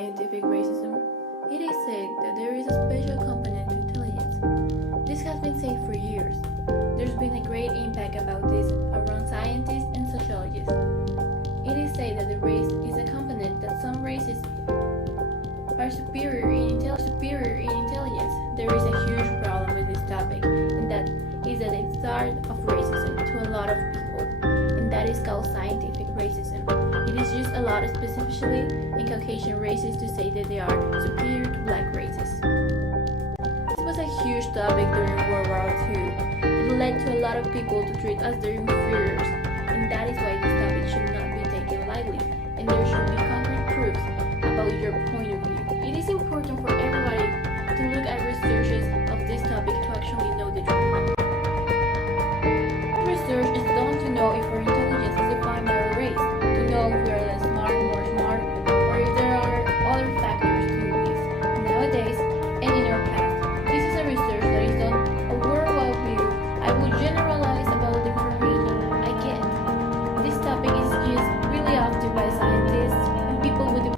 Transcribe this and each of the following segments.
scientific racism, it is said that there is a special component to intelligence. This has been said for years. There's been a great impact about this around scientists and sociologists. It is said that the race is a component that some races are superior in intelligence. There is a huge problem with this topic, and that is at the start of racism to a lot of people, and that is called scientific racism. It is used a lot, especially in Caucasian races, to say that they are superior to black races. This was a huge topic during World War II. It led to a lot of people to treat us their inferiors, and that is why this topic should not be taken lightly, and there should be concrete proofs about your point of view. It is important for everybody to look at researches of this topic to actually know the truth. Research is done to know if our intelligence is defined by our race, to know if we are less smart, more smart, or if there are other factors to this. Nowadays, and in our past, this is a research that is done a worldwide view. I will generalize about the information I get. This topic is used really often by scientists and people with the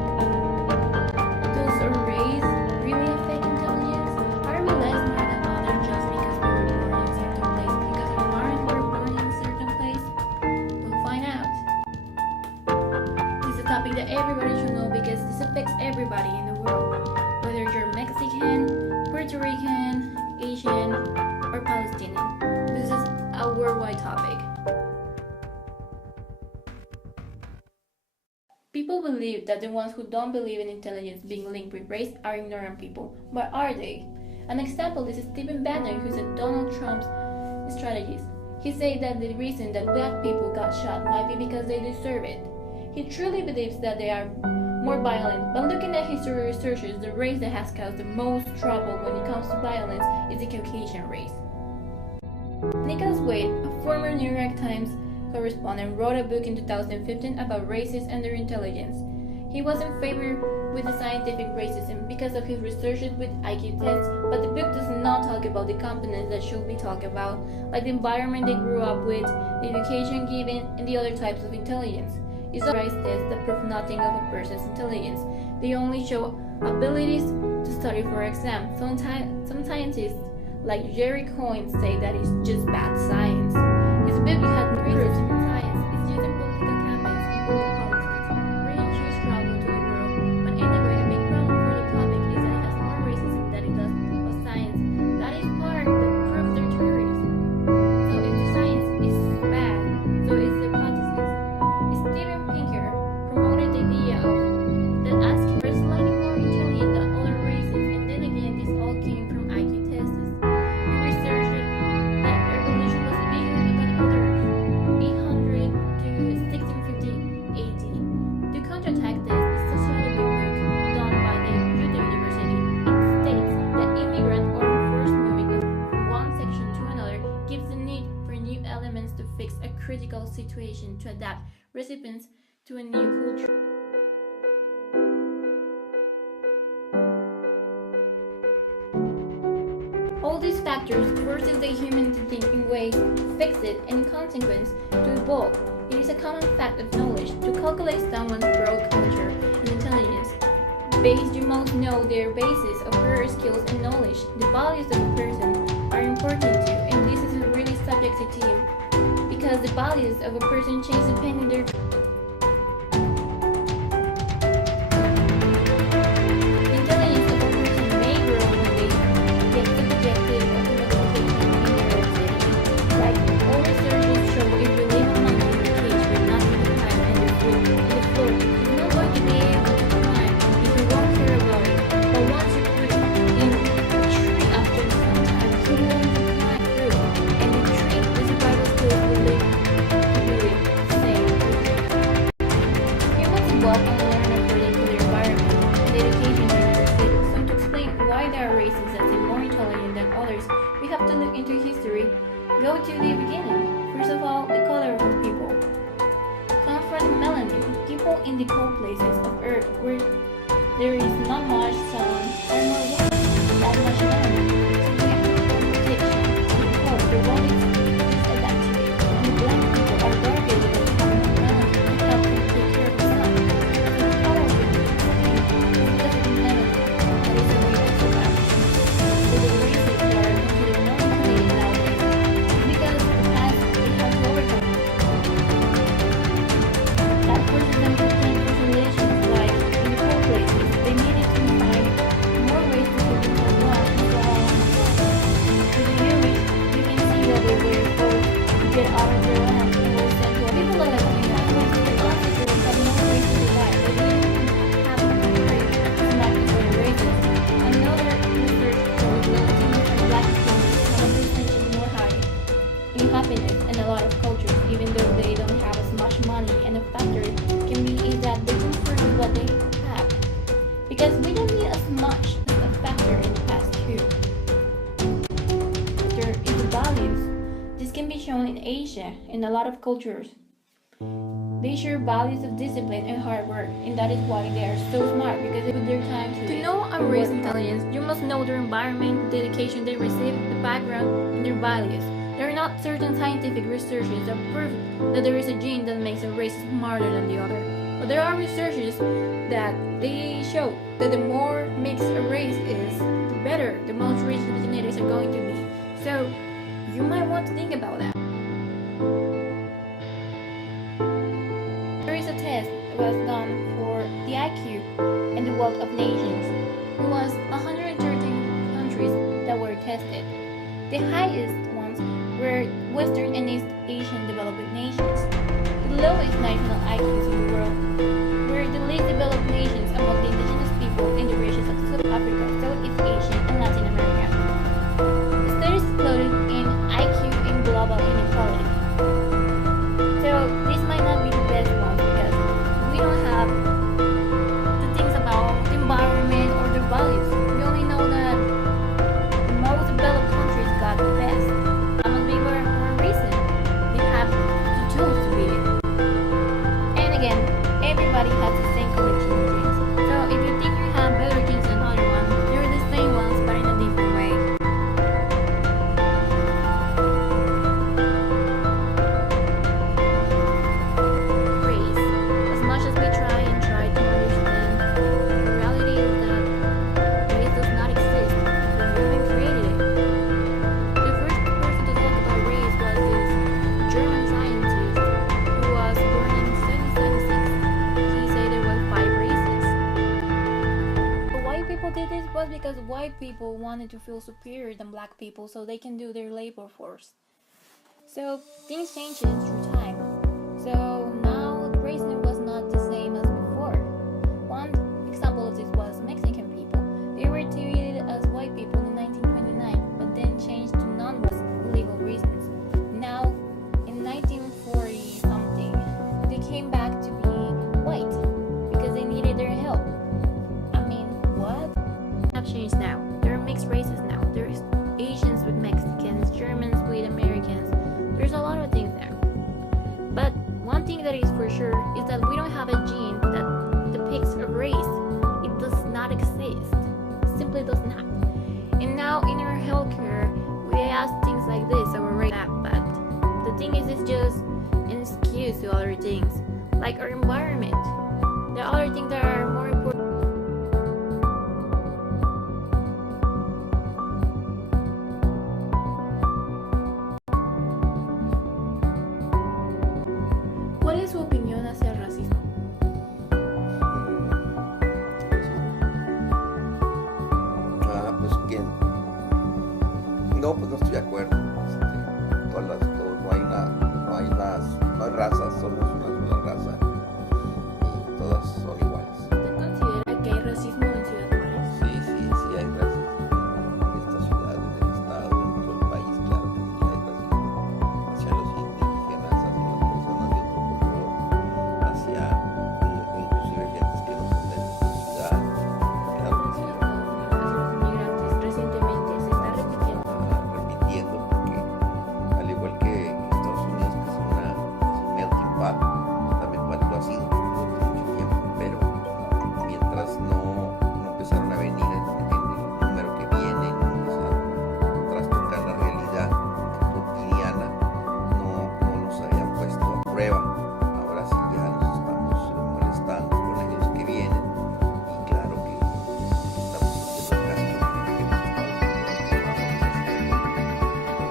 does our race really affect intelligence? Are we less smart than others just because we were born in a certain place? Because our parents were born in a certain place? We'll find out. This is a topic that everybody should know because this affects everybody in the world, whether you're Mexican, Puerto Rican, Asian, or Palestinian. This is a worldwide topic. People believe that the ones who don't believe in intelligence being linked with race are ignorant people, but are they? An example is Stephen Bannon, who's a Donald Trump's strategist. He said that the reason that black people got shot might be because they deserve it. He truly believes that they are more violent, but looking at history researchers, the race that has caused the most trouble when it comes to violence is the Caucasian race. Nicholas Wade, a former New York Times correspondent, wrote a book in 2015 about races and their intelligence. He was in favor with the scientific racism because of his researches with IQ tests, but the book does not talk about the components that should be talked about, like the environment they grew up with, the education given, and the other types of intelligence. It's a rice test that prove nothing of a person's intelligence. They only show abilities to study for exam. Some scientists, like Jerry Coyne, say that it's just bad science. His book had research in science. It's used in political campaigns and politics, bringing huge trouble to the world. But anyway, a big problem for the topic is that it has more racism than it does of science. That is part that proves their theories. So if the science is bad, so is the hypothesis. Steven Pinker promoted the idea of that asking for slightly more intelligent than other races, and then again, this all came from IQ tests. He researched that evolution was bigger than others, 800 to 1650 AD. To counterattack this, the sociology book done by the Utah University, it states that immigrant or forced moving from one section to another gives the need for new elements to fix a critical situation, to adapt recipients to a new culture. All these factors forces the human to think in ways, fix it, and in consequence, to evolve. It is a common fact of knowledge to calculate someone's broad culture and intelligence. Base you must know their basis of her skills and knowledge. The values of a person are important too, and this is really subjective to you, because the values of a person change depending their go to the beginning. First of all, the color of people. Come from melanin, people in the cold places of Earth where there is not much sun or more water, that much melanin. So we have protection, because the body is adapted, and the black people are darker than the have no melanin to help them take care of the sun. The color of the Asia, in a lot of cultures. They share values of discipline and hard work, and that is why they are so smart because they put their time to it. To know a race intelligence, you must know their environment, the education they receive, the background, and their values. There are not certain scientific researches that prove that there is a gene that makes a race smarter than the other. But there are researches that they show that the more mixed a race is, the better, the most rich the genetics are going to be. So you might want to think about that. There is a test that was done for the IQ and the wealth of nations. It was 113 countries that were tested. The highest ones were Western and East Asian developed nations. The lowest national IQs in the world were the least developed nations among the indigenous people in the regions of South Africa, Southeast Asia, and Latin America. The studies exploded in IQ and global inequality. So this might not be the best one because we don't have the things about the environment or the values. We only know that the most developed countries got the best. That must be for a reason. They have the tools to beat it. And again, everybody has the same collection of genes. So if you think you have better genes than other ones, you're the same ones but in a different way. Race. As much as we try to understand, the reality is that race does not exist. The human created it. The first person to talk about race was this German scientist who was born in 1776. He said there were 5 races. But why people did this was because white people wanted to feel superior than black people so they can do their labor force. So things changed through time. So now racism was not the same as before. One example of this was Mexican people. They were treated as white people in 1929, but then changed to non-white legal reasons. Now, in 1940 something, they came back to be white because they needed their help. I mean, what? Have changed now. There are mixed races now. There's Asians with Mexicans, Germans with Americans. There's a lot of things there. But one thing that is for sure is that we don't have a gene that depicts a race. It does not exist. It simply does not. And now in our healthcare, we ask things like this about race, but the thing is, it's just an excuse to other things, like our environment. There are other things that are more important. ¿Cuál es su opinión hacia el racismo? Pues quién. No, pues no estoy de acuerdo. No hay razas, somos una sola raza y todas son iguales. ¿Usted considera que hay racismo en Ciudad Juárez? Sí hay racismo. En esta ciudad, en el estado, en todo el país, claro que sí hay racismo. Hacia los indígenas, hacia las personas de otro color, hacia inclusive gentes que no son de nuestra ciudad. Claro que sí. Los migrantes recientemente se está repitiendo. Repitiendo porque al igual que Estados Unidos, que es un melting pot, también lo ha sido durante mucho tiempo, pero mientras no empezaron a venir en el número que viene, no empezaron a trastocar la realidad cotidiana, no nos habían puesto a prueba. Ahora sí ya nos estamos molestando con ellos que vienen y claro que estamos haciendo caso que los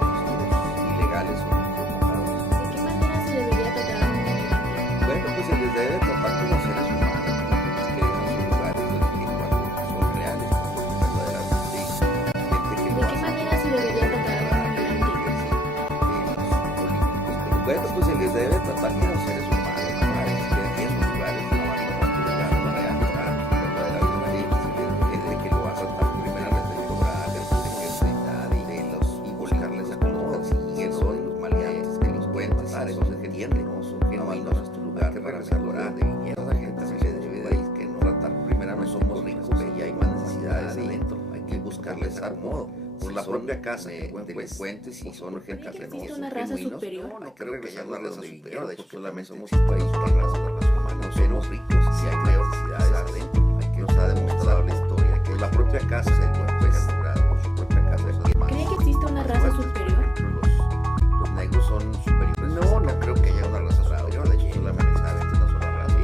Estados Unidos ilegales o provocados. ¿De qué manera se debería tratar a un migrante? Bueno, pues se les debe tratar como seres humanos, que esos son lugares de origen cuando son reales, cuando son verdaderamente gente que ¿De lo qué hace. manera se debería tratar a un migrante? Los políticos, bueno, pues se les debe tratar como seres humanos, ¿no? Que aquí en los lugares no van a juzgar, no van a entrar verdaderamente, se les debe que lo vas a tratar primeramente de cobrar, de seguridad y buscarles acomodos, y que son los maleantes, que los pueden tratar, esos se entienden, no son genuinos, es tu lugar para mejorar, de vinieron a gente se le debe de que no tratar, primeramente somos ricos, y hay más necesidades adentro, hay que buscarles acomodo. por la propia casa de delincuentes y son ¿Cree que gente existe una raza superior? No creo que sea una raza superior, de hecho solamente somos somos un país una de raza humana, no pero somos ricos sí y hay hay necesidades necesidades adentro. adentro. Nos ha demostrado la historia que la propia casa se encuentra asegurada por su propia casa. ¿Cree que existe una raza superior? Los negros son superiores. No creo que haya una raza superior, de hecho solamente saben una sola raza.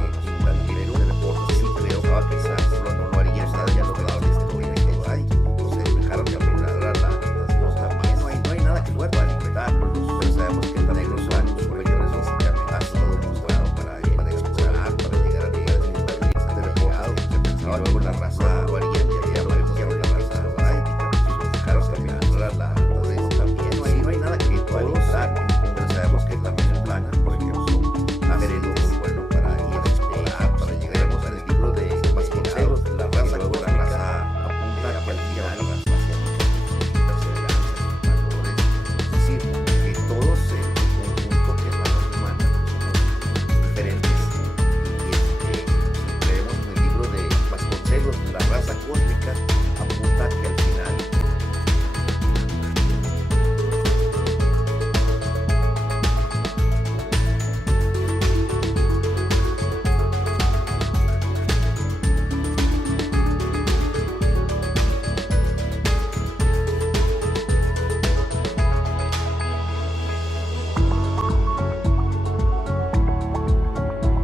Pero de deportes sí creo que va a pensar, no lo haría, ya lo dado la historia que hay. O se dejaron de apurar a las también, no hay nada que vuelva a libertar. Pero sabemos que los negros son superiores físicamente, ha sido demostrado para explorar, para llegar a niveles de deporte. Se pensaba que luego la raza lo haría, ya lo vemos que la raza va y dejaron de apurar a la también, no hay nada que pueda libertar. Pero sabemos que la mente plana, por ejemplo, ha sido muy bueno para ir a explorar, para llegar al libro de Vasconcelos, la raza luego la raza apunta que al final la raza perseverancia, valores, es decir, que todos en un conjunto que es la raza humana somos diferentes y si creemos en el libro de Vasconcelos, la raza cósmica apunta que al final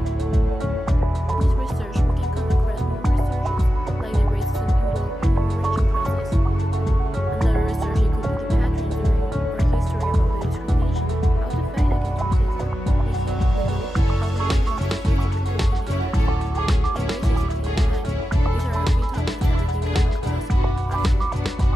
In this research, we can come across new researches like the racism involved in the immigration process. Another research it could be the patterns during or history about the discrimination, how to fight against racism, making how the main constitutes people to the others, and racism in your time. These are a few topics that we can come across after scientific.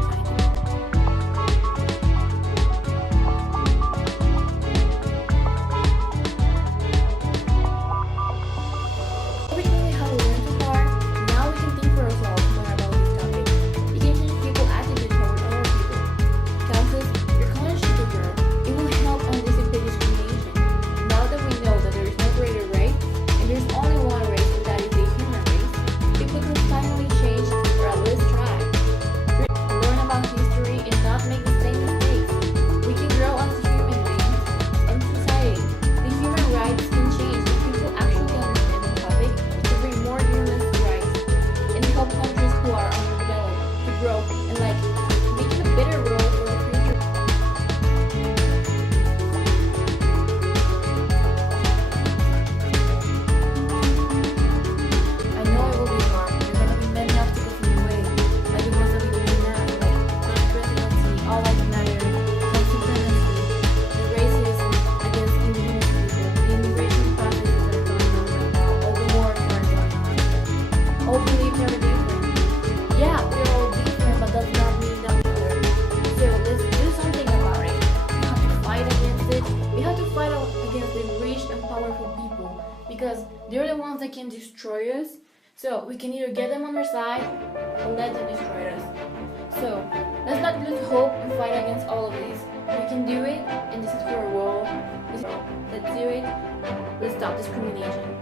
Everything we have learned so far, now we can think for ourselves more about this topic. It can change people's attitude toward other people. Chances, your conscience to grow. It will help on discipline discrimination. Now that we know that there is no greater race, and there's only one race, and that is the human race, people can finally change or at least try. Learn about history and not make the same mistakes. We can grow as human beings and society. The human rights can change if people actually understand the topic to bring more human rights and help countries who are underdeveloped to grow and make it a better world for the future. I know it will be hard. There are gonna be many obstacles in the way, like the ones that we can do now, like presidency, all life matter, white supremacy, the racism against indigenous people, the immigration processes that are going on right now, all the wars that are going on. All beliefs are different. Yeah, we're all different, but does not mean that we're other. So let's do something about it. We have to fight against it. We have to fight against the rich and powerful people because they're the ones that can destroy us. So we can either get them on our side or let them destroy us. So let's not lose hope and fight against all of this. We can do it, and this is for a world. Let's do it. Let's stop discrimination.